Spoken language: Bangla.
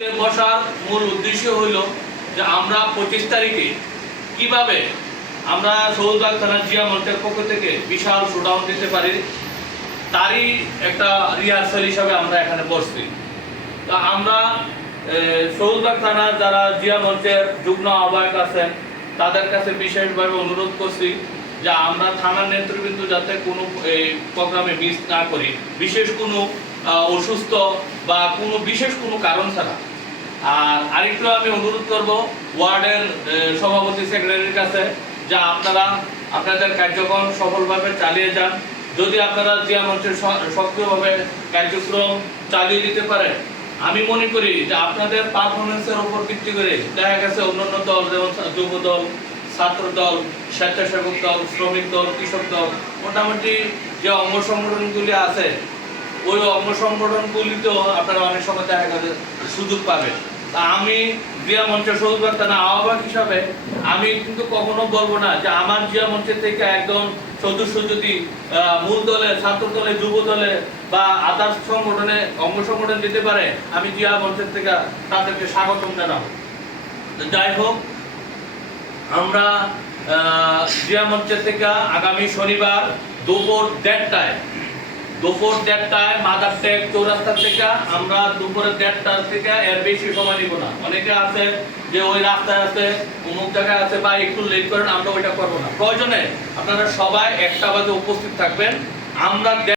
বসার মূল উদ্দেশ্য হইল যে আমরা পঁচিশ তারিখে কীভাবে আমরা সৌদাগ থানার জিয়া মঞ্চের পক্ষ থেকে বিশাল শোডাউন দিতে পারি, তারই একটা রিহার্সাল হিসাবে আমরা এখানে বসছি। তা আমরা সৌদাগ থানার যারা জিয়া মঞ্চের যুগ্ম আহ্বায়ক আছেন, তাদের কাছে বিশেষভাবে অনুরোধ করছি যে আমরা থানার নেতৃবৃন্দ যাতে কোনো এই প্রোগ্রামে মিস না করি। বিশেষ কোনো অসুস্থ বা কোনো, বিশেষ কোনো কারণ ছাড়া। আর আরেকটু আমি অনুরোধ করব, ওয়ার্ডের সভাপতি সেক্রেটারির কাছে, যে আপনারা, আপনাদের কার্যক্রম সফলভাবে চালিয়ে যান। যদি আপনারা জিয়া মঞ্চের সক্রিয়ভাবে কার্যক্রম চালিয়ে দিতে পারেন, আমি মনে করি যে আপনাদের পারফরমেন্সের উপর ভিত্তি করে দেখা গেছে অন্যান্য দল, যেমন যুব দল, ছাত্র দল, স্বেচ্ছাসেবক দল, শ্রমিক দল, কৃষক দল, মোটামুটি যে অঙ্গ সংগঠনগুলি আছে, ওই অঙ্গ সংগঠনগুলিতেও আপনারা অনেক সময় দেখা গেছে সুযোগ পাবেন। আমি জিয়া মঞ্চের সৌভাগ্য না, আহ্বায়ক হিসাবে আমি কিন্তু কখনো বলব না যে আমার জিয়া মঞ্চের থেকে একজন সদস্য যদি মূল দলে, ছাত্র দলে, যুব দলে বা আদার্স সংগঠনে, অঙ্গ সংগঠন দিতে পারে, আমি জিয়া মঞ্চের থেকে তাদেরকে স্বাগতম জানাব। যাই হোক, আমরা জিয়া মঞ্চের থেকে আগামী শনিবার দুপুর দেড়টায় দুপুর দেড়টায় মাদার টেক চৌরাস্তা থেকে, আমরা দুপুরের দেড়টার থেকে এর বেশি সময় নিব না। অনেকে আছে যে ওই রাস্তায় আছে, অমুক জায়গায় আছে, বা একটু লেট করেন, আমরা ওইটা করব না। প্রয়োজনে আপনারা সবাই একটা বাজে উপস্থিত থাকবেন। আমরা